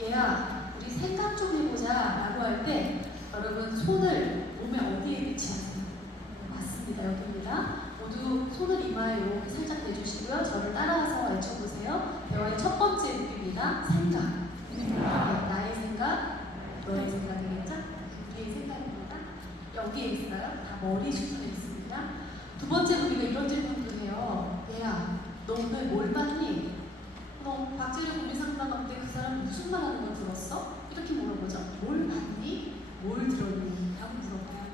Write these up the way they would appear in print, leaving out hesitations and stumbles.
얘야, 우리 생각 좀 해보자 라고 할 때 여러분 손을 몸에 어디에 위치하세요? 맞습니다. 여기입니다. 모두 손을 이마에 이렇게 살짝 대주시고요. 저를 따라서 외쳐보세요. 대화의 첫 번째 느낌입니다. 생각. 네, 나의 생각, 너의 생각이겠죠? 우리의 생각입니다. 여기에 있어요. 다 머리 주변에 있습니다. 두 번째 우리가 이런 질문도 해요. 얘야, 너 오늘 뭘 봤니? 너 박재룡 우리 상담할 때 그 사람 무슨 말 하는 거 들었어? 이렇게 물어보죠. 뭘 봤니? 뭘 들었니? 라고 물어봐요.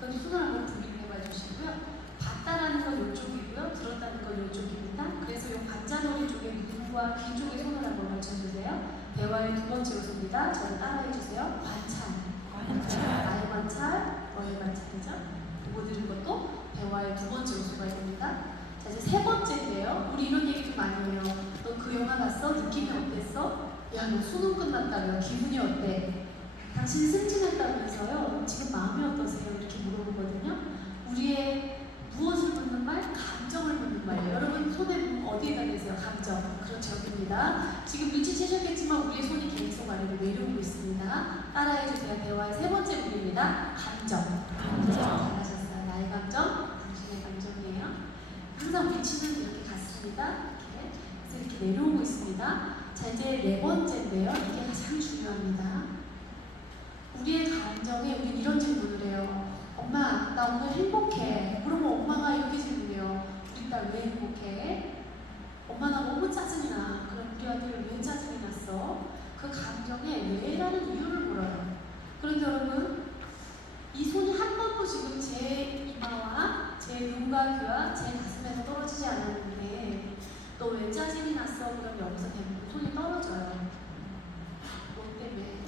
그럼 손을 한번 분리를 해봐 주시고요. 봤다라는 건 이쪽이고요. 들었다는 건 이쪽입니다. 그래서 이 관자놀이 쪽에 눈과 귀 쪽에 손을 한번 맞춰주세요. 대화의 두 번째 요소입니다. 저를 따라해주세요. 관찰. 나의 관찰, 너의 관찰이죠. 보고 들은 것도 대화의 두 번째 요소가 됩니다. 자, 이제 세 번째인데요. 우리 이런 얘기 좀 많이 해요. 너 그 영화 봤어? 느낌이 어땠어? 야, 너 수능 끝났다며? 기분이 어때? 당신 승진했다면서요? 지금 마음이 어떠세요? 이렇게 물어보거든요. 우리의 무엇을 묻는 말? 감정을 묻는 말이에요. 여러분 손에 어디에다 대세요? 감정. 그렇죠, 여기입니다. 지금 눈치채셨겠지만 우리의 손이 계속 아래로 내려오고 있습니다. 따라해주세요. 대화의 세 번째 문입니다. 감정. 잘하셨어요. 나의 감정, 당신의 감정이에요. 항상 위치는 이렇게 같습니다. 이렇게, 그래서 이렇게 내려오고 있습니다. 자, 이제 네 번째인데요. 이게 가장 중요합니다. 우리의 감정에 우리 이런 질문을 해요. 엄마, 나 오늘 행복해. 그러면 엄마가 이렇게 질문해요. 우리 딸 왜 행복해? 엄마, 나 너무 짜증이 나. 그럼 우리 아들 왜 짜증이 났어? 그 감정에 왜라는 이유를 물어요. 그런데 여러분, 이 손이 한 번도 지금 제 이마와 제 눈과 귀와 제 가슴에서 떨어지지 않았는데 너 왜 짜증이 났어? 그럼 여기서 대부분 손이 떨어져요. 너 때문에.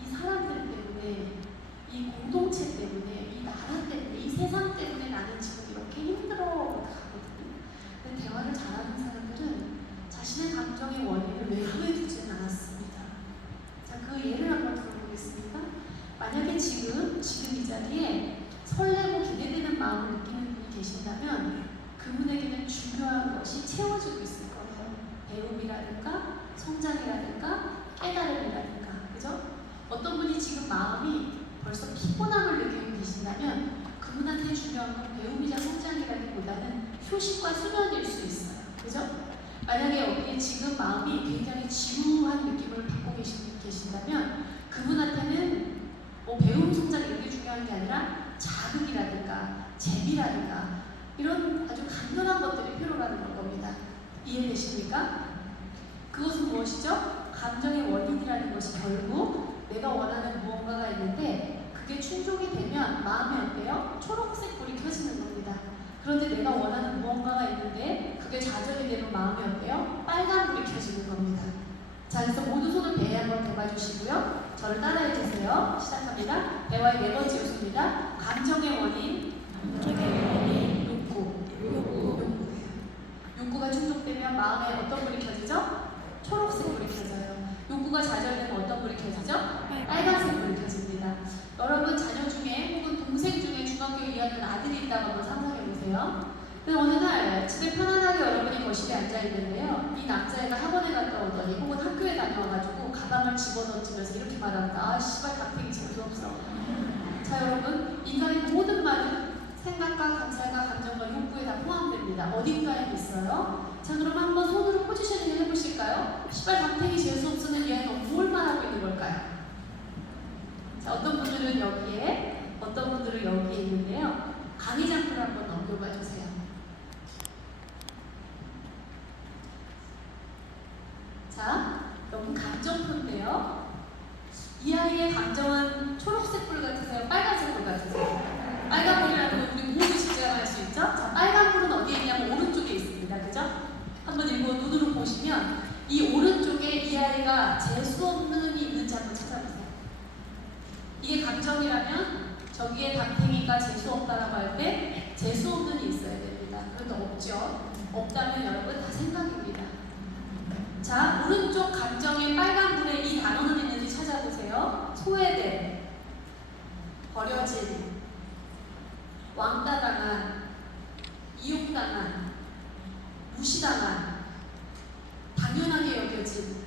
이 사람들 때문에, 이 공동체 때문에, 이 나라 때문에, 이 세상 때문에 나는 지금 이렇게 힘들어 가거든요. 근데 대화를 잘하는 사람들은 자신의 감정의 원인을 외부에 두지는 않았습니다. 자, 그 예를 한번 들어보겠습니다. 만약에 지금 이 자리에 설레고 기대되는 마음을 느끼는 분이 계신다면 그분에게는 중요한 것이 채워지고 있을 거예요. 배움이라든가 성장이라든가 깨달음이라든가, 그죠? 어떤 분이 지금 마음이 벌써 피곤함을 느끼고 계신다면 그분한테 중요한 건 배움이자 성장이라기보다는 휴식과 수면일 수 있어요. 그죠? 만약에 여기에 지금 마음이 굉장히 지루한 느낌을 받고 계신다면 그분한테는 뭐 배움, 성장 이런 게 중요한 게 아니라 자극이라든가 재미라든가 이런 아주 강렬한 것들이 필요라는 겁니다. 이해되십니까? 그것은 무엇이죠? 감정의 원인이라는 것이 결국 내가 원하는 무언가가 있는데 그게 충족이 되면 마음이 어때요? 초록색 불이 켜지는 겁니다. 그런데 내가 원하는 무언가가 있는데 그게 좌절이 되면 마음이 어때요? 빨간 불이 켜지는 겁니다. 자, 그래서 모두 손을 배에 한번 대봐주시고요. 저를 따라해주세요. 시작합니다. 대화의 네 번째 요소입니다. 감정의 원인, 욕구. 욕구가 충족되면 마음에 어떤 불이 켜지죠? 초록색 불이 켜져요. 욕구가 좌절되면 어떤 불이 켜지죠? 빨간색 불이 켜집니다. 여러분 자녀 중에 혹은 동생 중에 중학교 2학년 아들이 있다고 한번 상상해보세요. 근데 어느 날 집에 편안하게 여러분이 거실에 앉아있는데요. 이 남자애가 학원에 갔다 오더니 혹은 학교에 다녀와가지고 가방을 집어던지면서 이렇게 말합니다. 아, 씨발 닭팽이 재수없어. 자, 여러분, 인간의 모든 말은 생각과 감찰과 감정과 욕구에 다 포함됩니다. 어딘가에 있어요. 자, 그럼 한번 손으로 포지셔닝을 해보실까요? 시발 강태기 재수없으면 얘는 뭘 말하고 있는 걸까요? 자, 어떤 분들은 여기에, 어떤 분들은 여기에 있는데요. 강의장표를 한번 넘겨봐 주세요. 자, 여러분 감정표인데요. 이 아이의 감정은 초록색 불 같으세요? 빨간색 불 같으세요? 빨간 불이라는 건 우리 모두 직감할 수 있죠? 자, 빨간 불은 어디에 있냐면 오른쪽에 있습니다. 그죠? 한번 이거 눈으로 보시면 이 오른쪽에 이 아이가 재수없는 이 있는지 한번 찾아보세요. 이게 감정이라면 저기에 담탱이가 재수없다라고 할 때 재수없는이 있어야 됩니다. 그런데 없죠? 없다면 여러분 다 생각입니다. 자, 오른쪽 감정의 빨간 불에 이 단어는 있는지 찾아보세요. 소외된, 버려진, 왕따당한, 이용당한, 무시당한, 당연하게 여겨진,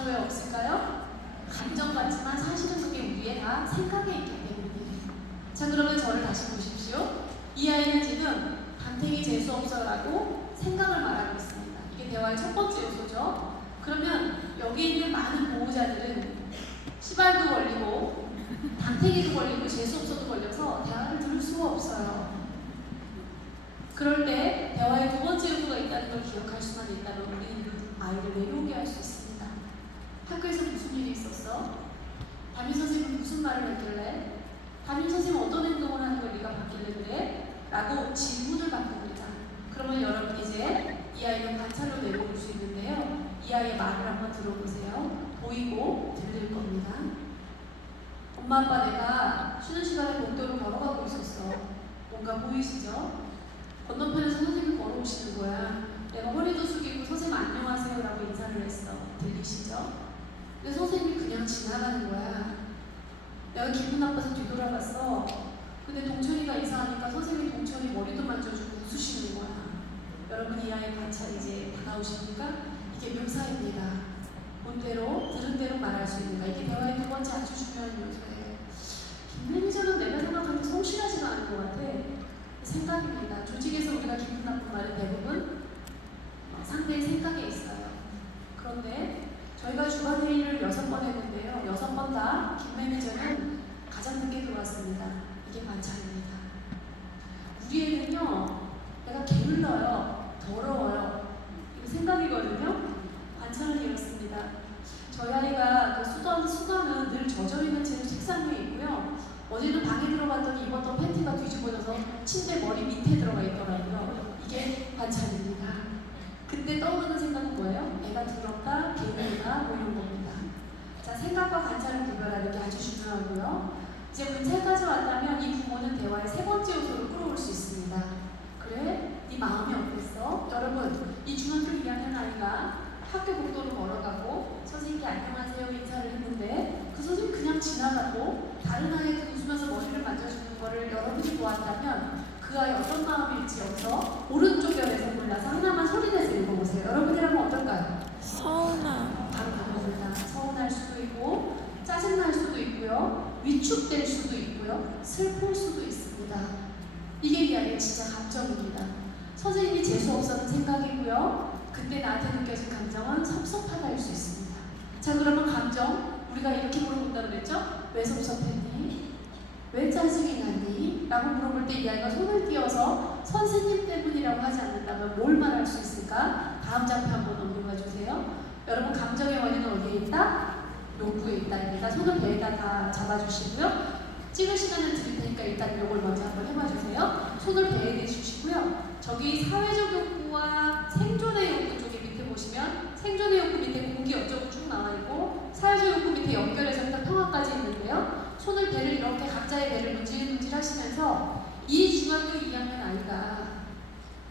다 왜 없을까요? 감정 같지만 사실은 그게 우리의 다 생각에 있기 때문이에요. 자, 그러면 저를 다시 보십시오. 이 아이는 지금 담탱이 재수없어라고 생각을 말하고 있습니다. 이게 대화의 첫 번째 요소죠. 그러면 여기 있는 많은 보호자들은 시발도 걸리고 담탱이도 걸리고 재수없어도 걸려서 대화를 들을 수가 없어요. 그럴 때 대화의 두 번째 요소가 있다는 걸 기억할 수만 있다면 우리는 아이를 내려오게 할 수 있습니다. 학교에서 무슨 일이 있었어? 담임 선생님은 무슨 말을 했길래? 담임 선생님은 어떤 행동을 하는 걸 네가 봤길래 그래? 라고 질문을 바꿉니다. 그러면 여러분 이제 이 아이는 관찰로 내려올 수 있는데요. 이 아이의 말을 한번 들어보세요. 보이고 들릴 겁니다. 엄마 아빠 내가 쉬는 시간에 복도로 걸어가고 있었어. 뭔가 보이시죠? 건너편에서 선생님이 걸어오시는 거야. 내가 허리도 숙이고 선생님 안녕하세요 라고 인사를 했어. 들리시죠? 근데 선생님이 그냥 지나가는 거야. 내가 기분 나빠서 뒤돌아봤어. 근데 동천이가 이상하니까 선생님이 동천이 머리도 만져주고 웃으시는 거야. 여러분 이 아이 관찰 이제 다가오십니까? 이게 묘사입니다. 본 대로 들은 대로 말할 수 있는가. 이게 대화의 두 번째 아주 중요한 요소예요. 김매니저는 내가 생각하는 성실하지가 않은 것 같아. 생각입니다. 조직에서 우리가 기분 나쁜 말은 대부분 상대의 생각에 있어요. 그런데 저희가 주간 회의를 6번 했는데요. 6번 다 김 매니저는 가장 늦게 들어왔습니다. 이게 관찰입니다. 우리 애는요, 내가 게을러요, 더러워요. 이거 생각이거든요. 관찰은 이렇습니다. 저희 아이가 그 수건은 늘 젖어있는 채로 책상 위에 있고요. 어제는 방에 들어갔더니 입었던 팬티가 뒤집어져서 침대 머리 밑에 들어가 있더라고요. 이게 관찰입니다. 그때 떠오르는 생각은 뭐예요? 애가 더럽다, 게으르다, 뭐 이런 겁니다. 자, 생각과 관찰을 구별하는 게 아주 중요하고요. 이제 문제까지 왔다면 이 부모는 대화의 세 번째 요소를 끌어올 수 있습니다. 그래? 네 마음이 어땠어? 여러분, 이 중학교 2학년 아이가 학교 복도로 걸어가고 선생님께 안녕하세요 인사를 했는데 그 선생님 그냥 지나가고 다른 아이한테 웃으면서 머리를 만져주는 거를 여러분이 보았다면 그 아이 어떤 마음일지 여기서 오른쪽 열에서 골라서 하나만 소리내서 읽어보세요. 여러분이라면 어떨까요? 서운함. 바로 그겁니다. 서운할 수도 있고 짜증날 수도 있고요. 위축될 수도 있고요. 슬플 수도 있습니다. 이게 이 아이의 진짜 감정입니다. 선생님이 재수없어는 생각이고요. 그때 나한테 느껴진 감정은 섭섭하다일 수 있습니다. 자, 그러면 감정 우리가 이렇게 물어본다고 그랬죠? 왜 섭섭했니? 왜 짜증이 났니? 라고 물어볼 때 이 아이가 손을 띄어서 선생님 때문이라고 하지 않는다면 뭘 말할 수 있을까? 다음 장표 한번 넘겨가 주세요. 여러분 감정의 원인은 어디에 있다? 욕구에 있다입니다. 손을 배에다 다 잡아주시고요. 찍을 시간을 드릴 테니까 일단 이걸 먼저 한번 해봐주세요. 손을 배에 대주시고요. 저기 사회적 욕구와 생존의 욕구 쪽에 밑에 보시면 생존의 욕구 밑에 공기 어쩌고 쭉 나와 있고 사회적 욕구 밑에 연결해서 일단 평화까지 있는데요. 손을 배를 이렇게 각자의 배를 문질문질 하시면서 이 중학교 2학년 아이가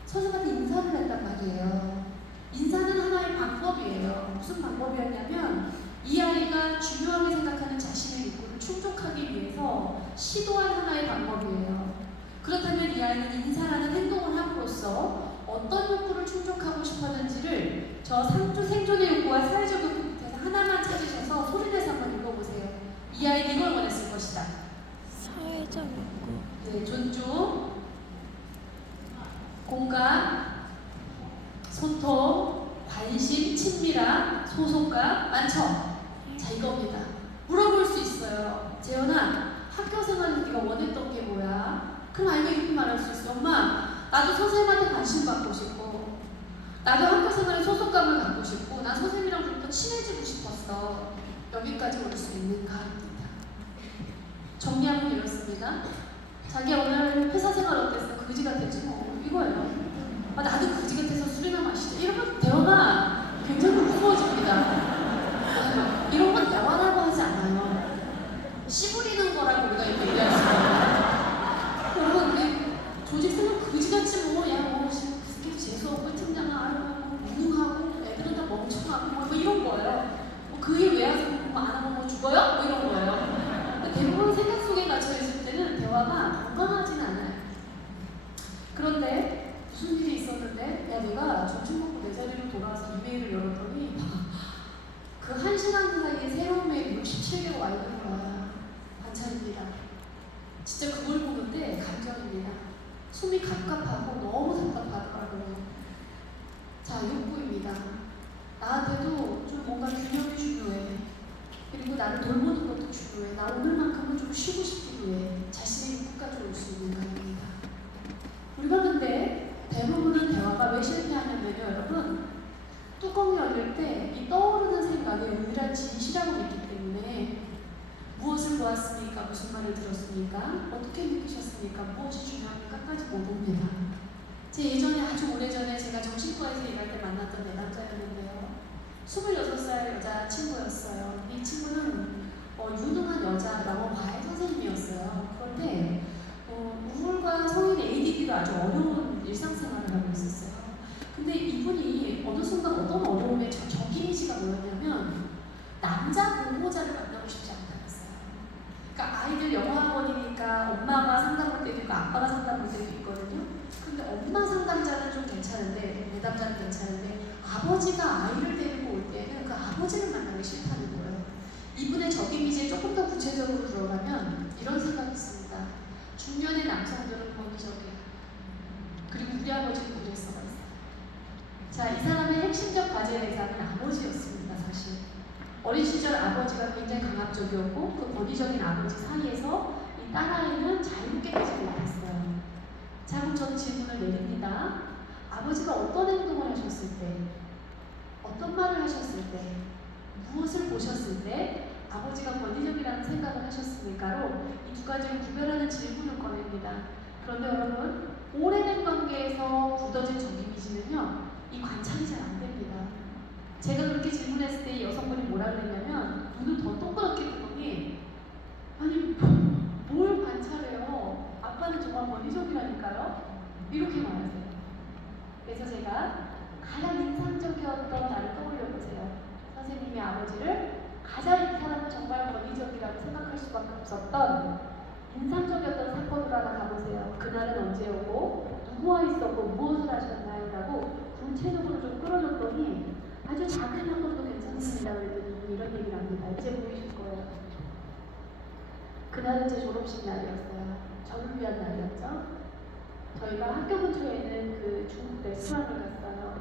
선생님한테 인사를 했단 말이에요. 인사는 하나의 방법이에요. 무슨 방법이었냐면 이 아이가 중요하게 생각하는 자신의 욕구를 충족하기 위해서 시도한 하나의 방법이에요. 그렇다면 이 아이는 인사라는 행동을 함으로써 어떤 욕구를 충족하고 싶었는지를 저 생존의 욕구와 사회적 욕구 밑에서 하나만 찾으셔서 소리내서 한번 읽어보세요. 이 아이는 이걸 원했을 것이다. 사회적 욕구. 네, 존중, 공감, 소통, 관심, 친밀함, 소속감, 많죠? 자, 이겁니다. 물어볼 수 있어요. 재현아, 학교 생활에서 네가 원했던 게 뭐야? 그럼 아이가 이렇게 말할 수 있어. 엄마, 나도 선생님한테 관심 받고 싶고 나도 학교 생활에 소속감을 갖고 싶고 난 선생님이랑 좀 더 친해지고 싶었어. 여기까지 올 수 있는가 합니다. 정리하면 이렇습니다. 자기야 오늘 회사 생활 어땠어? 그지 같았지 뭐. 이거예요. 아, 나도 그지 같아서 술이나 마시자. 이러면 대화가 굉장히 무서워집니다. 이런 건 대화라고 하지 않아요. 씨 부리는 거라고 우리가 이렇게 얘기할 수 있어요. 여러분, 우리 조직 생활 그지같이 뭐, 야, 뭐, 그게 재수없고, 팀장아, 뭐, 무능하고, 애들은 다 멍청하고, 뭐, 이런 거예요. 뭐, 그 일 왜 하세요? 뭐, 안 하면 뭐 죽어요? 뭐, 이런 거예요. 대부분 생각 속에 갇혀있을 때는 대화가 건강하진 않아요. 그런데 무슨 일이 있었는데, 야, 내가 점심 먹고 내 자리로 돌아와서 이메일을 열었더니, 그 그 한 시간 사이에 새로운 메일이 67개가 와 있는 거야. 관찰입니다. 진짜 그걸 보는 데 감정입니다. 숨이 갑갑하고 너무 답답하더라고요. 자, 욕구입니다. 나한테도 좀 뭔가 균형이 중요해. 그리고 나를 돌보는 것도 중요해. 나 오늘만큼은 좀 쉬고 싶기도 해. 자신의 욕구까지 올 수 있는 강입니다. 우리가 근데 대부분은 대화가 왜 실패하냐면요, 여러분. 뚜껑이 열릴 때 이 떠오르는 생각이 유일한 진실이라고 믿기 때문에 무엇을 보았습니까? 무슨 말을 들었습니까? 어떻게 느끼셨습니까? 무엇이 중요합니까?까지 못 봅니다. 제 예전에 아주 오래전에 제가 정신과에서 일할 때 만났던 내담자였는데요. 26살 여자 친구였어요. 이 친구는 유능한 여자 영어 과외 선생님이었어요. 그런데 우울과 성인 ADD도 아주 어려운 일상생활을 하고 있었어요. 근데 이분이 어느 순간 어떤 어려움에 적이미지가 뭐였냐면 남자 보호자를 만나고 싶지 않다고 했어요. 그러니까 아이들 영어학원이니까 엄마가 상담 볼 때도 있고 아빠가 상담 볼 때도 있거든요. 근데 엄마 상담자는 좀 괜찮은데 내담자는 괜찮은데 아버지가 아이를 데리고 올 때는 그 아버지를 만나기 싫다는 거예요. 이분의 적이미지에 조금 더 구체적으로 들어가면 이런 생각이 있습니다. 중년의 남성들은 권위적이야. 그리고 우리 아버지는 그랬어요. 자, 이 사람의 핵심적 과제 대상은 아버지였습니다, 사실. 어린 시절 아버지가 굉장히 강압적이었고 그 권위적인 아버지 사이에서 이 딸아이는 자유롭게 되지 못했어요. 자, 그럼 저는 질문을 내립니다. 아버지가 어떤 행동을 하셨을 때, 어떤 말을 하셨을 때, 무엇을 보셨을 때 아버지가 권위적이라는 생각을 하셨습니까로 이 두 가지를 구별하는 질문을 꺼냅니다. 그런데 여러분, 오래된 관계에서 굳어진 적이미지는요, 이 관찰이 잘 안 됩니다. 제가 그렇게 질문했을 때 여성분이 뭐라 그랬냐면 눈을 더 동그랗게 뜨더니 아니 뭘 관찰해요? 아빠는 정말 권위적이라니까요? 이렇게 말하세요. 그래서 제가 가장 인상적이었던 나를 떠올려 보세요. 선생님의 아버지를 가장 이 사람은 정말 권위적이라고 생각할 수밖에 없었던 인상적이었던 사건으로 하나 가보세요. 그날은 언제였고 누구와 있었고 무엇을 하셨나요? 라고 구체적으로 좀 끌어줬더니 아주 작은 사건도 괜찮습니다. 그랬더니 이런 얘기를 합니다. 이제 보이실 거예요. 그날은 제 졸업식 날이었어요. 저를 위한 날이었죠. 저희가 학교 근처에 있는 그 중국 레스토랑을 갔어요.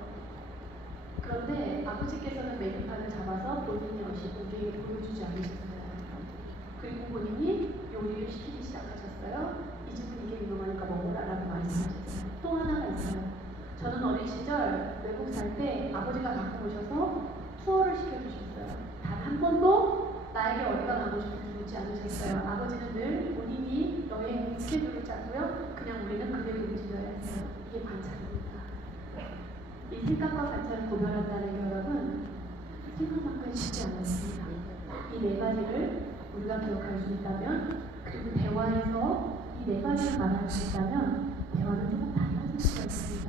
그런데 아버지께서는 메뉴판을 잡아서 본인이 우리에게 보여주지 않으셨어요. 그리고 본인이 요리를 시키기 시작하셨어요. 이 집은 이게 유명하니까 먹으라라고 말씀하셨어요. 또 하나가 있어요. 저는 어린 시절 외국 살 때 아버지가 갖고 오셔서 투어를 시켜주셨어요. 단 한 번도 나에게 어디가 가고 싶은지 묻지 않으셨어요. 아버지는 늘 본인이 여행 스케줄을 짜고요. 그냥 우리는 그대로 움직여야 했어요. 이게 관찰입니다. 이 생각과 관찰을 구별한다는 게 여러분 생각만큼 쉽지 않았습니다. 이 네 가지를 우리가 기억할 수 있다면, 그리고 대화에서 이 네 가지를 말할 수 있다면 대화는 조금 달라질 수가 있습니다.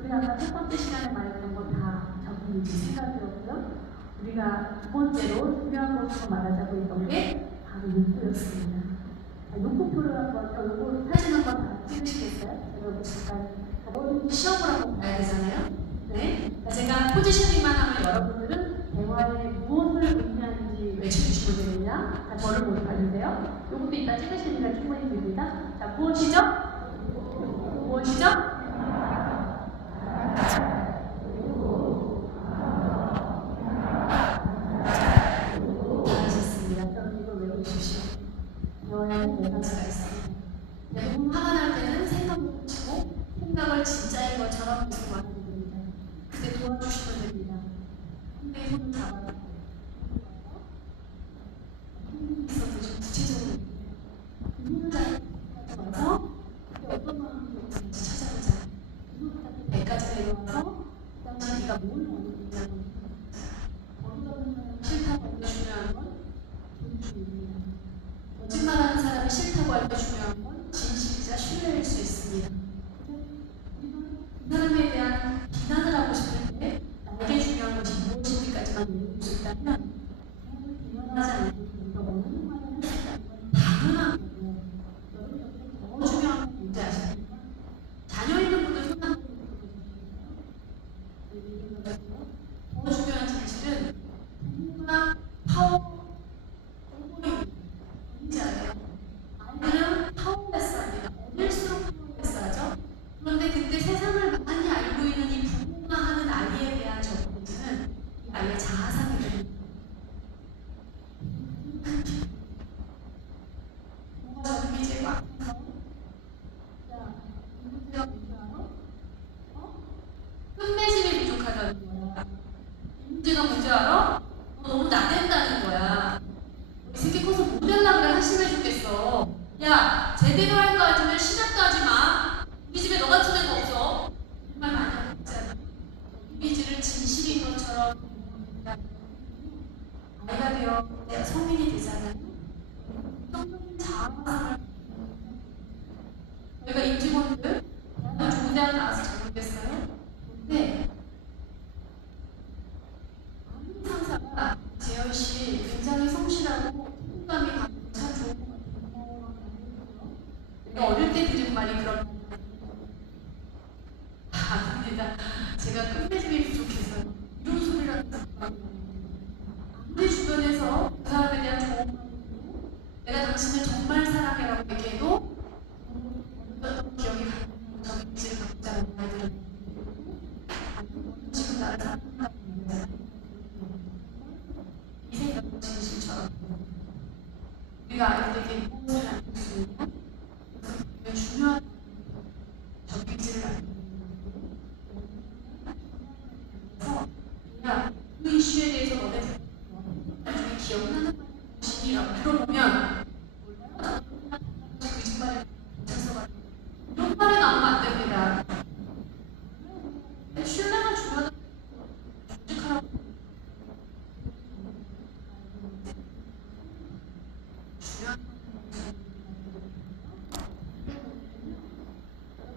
우리가 아까 첫 번째 시간에 말했던 건 다 적응이지 생각이었고요. 우리가 두 번째로 중요한 것으로 말하자고 했던 게 바로 욕구였습니다. 욕구표를 한번, 요거 사진 한번 다 찍으시겠어요? 제가 잠깐 시험을 한번 봐야 되잖아요. 네. 제가 포지셔닝만 하면 여러분들은 대화에 무엇을 의미하는지 외쳐주시면 됩니다. 자, 저를 모두 봐주세요. 요것도 이따 찍으시니까 충분히 됩니다. 자, 무엇이죠? 무엇이죠? 잘하셨습니다. 여러분 이걸 외워주십시오. 대화에는 네 가지가 있습니다. 대부분 화가 날 때는 생각을 붙이고 생각을 진짜인 것처럼 계속 말하는 겁니다. 그때 도와주시면 됩니다. 내 손을 잡아라. 있어서 좀 구체적으로 그 손을 잡아서 어떤 마음이 있는지 찾아보자. 그 손을 잡고 배까지 내려와서 그 당시 네가 뭘 원하느냐고. 어디가 없는 사람이 싫다고 할 때 중요한 건 존중입니다. 거짓말하는 사람이 싫다고 할 때 중요한 건 진실이자 신뢰일 수 있습니다. 그 사람에 대한 비난을 하고 싶을 때 나에게 중요한 것이 무엇인지까지만 얘기할 수 있다면 비난하지 않고 우리가 원하는 말을 할 수 있다는 건 당연한 거고, 여러분 더 중요한 건 뭔지 아십니까? 자녀 있는 분들 손 한번 들어보세요. 더 중요한 진실은 부모가 얘기를 진실인 것처럼 아이가 되어 내가 성인이 되잖아요. 자아를 저희가 임직원들 좋은 대학 나와서 잘 모르겠어요. 근데 아는 상사가 재현 씨 굉장히 성실하고 책임감이 강하고 참 좋은 것 같아요. 내가 어릴 때 들은 말이 그런 아닙니다. 제가 끝맺음이 부족해서요. 이런 소리라는 아무리 주변에서 그 사람에 대한 좋은 말이고 내가 당신을 정말 사랑해라고 얘기해도 어떤 기억이 저기 지를 갖고 자는 말들은 지금 나를 사랑한다고 얘기하잖아요. 이 생각은 진실처럼 우리가 아이들에게 무엇을 알릴 수 있냐? 그게 중요한 적기지를 알고 그래서 그냥 그 이슈에 대해서 너네 나중에 기억나는 것이라고 들어보면 거짓말이 괜찮아가지고 이런 말이 나오면 안 됩니다. 신뢰가 중요하다고 정직하라고 중요한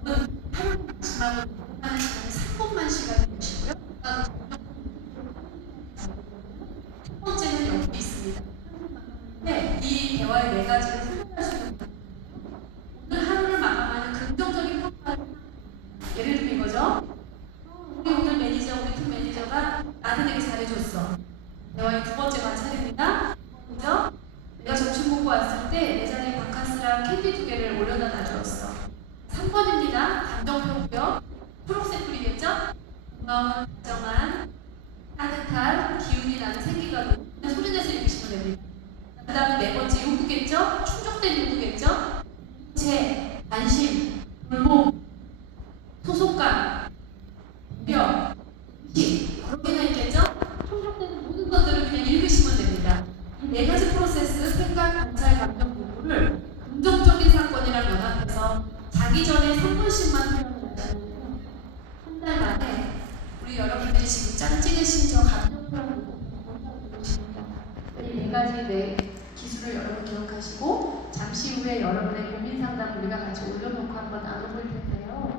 여러분 하루 마지막으로 하는 시간이 3분만 시간이 되시고요. 첫 번째는 여기 있습니다. 네, 이 대화의 4가지를 훈련하시는 거예요. 오늘 하루를 마감하는 긍정적인 평가를 예를 들면 이거죠. 우리 오늘 매니저, 우리 팀 매니저가 나한테 되게 잘해줬어. 대화의 2번째 관찰입니다. 그죠? 내가 점심 먹고 왔을 때 내 자리에 바카스랑 캔디 2개를 올려다 놔주었어. 3번입니다. 감정표고요. 초록색 불이겠죠? 건강한, 정한, 따뜻한, 기운이 나는 생기가 그냥 소리내서 읽으시면 됩니다. 그 다음에 4번째 욕구겠죠? 충족된 욕구겠죠? 제, 관심, 불목, 소속감, 력, 식 여러 개나 있겠죠? 충족되는 모든 것들을 그냥 읽으시면 됩니다. 이 4가지 프로세스, 생각, 관찰, 감정, 욕구를 긍정적인 사건이랑 연합해서 자기 전에 3분씩만 사용을 하시는데요. 한 달 만에 우리 여러분들이 지금 짠 찍으신 저 감정표를 이 4가지 기술을 여러분 기억하시고 잠시 후에 여러분의 고민 상담 우리가 같이 올려놓고 한번 나눠볼 텐데요.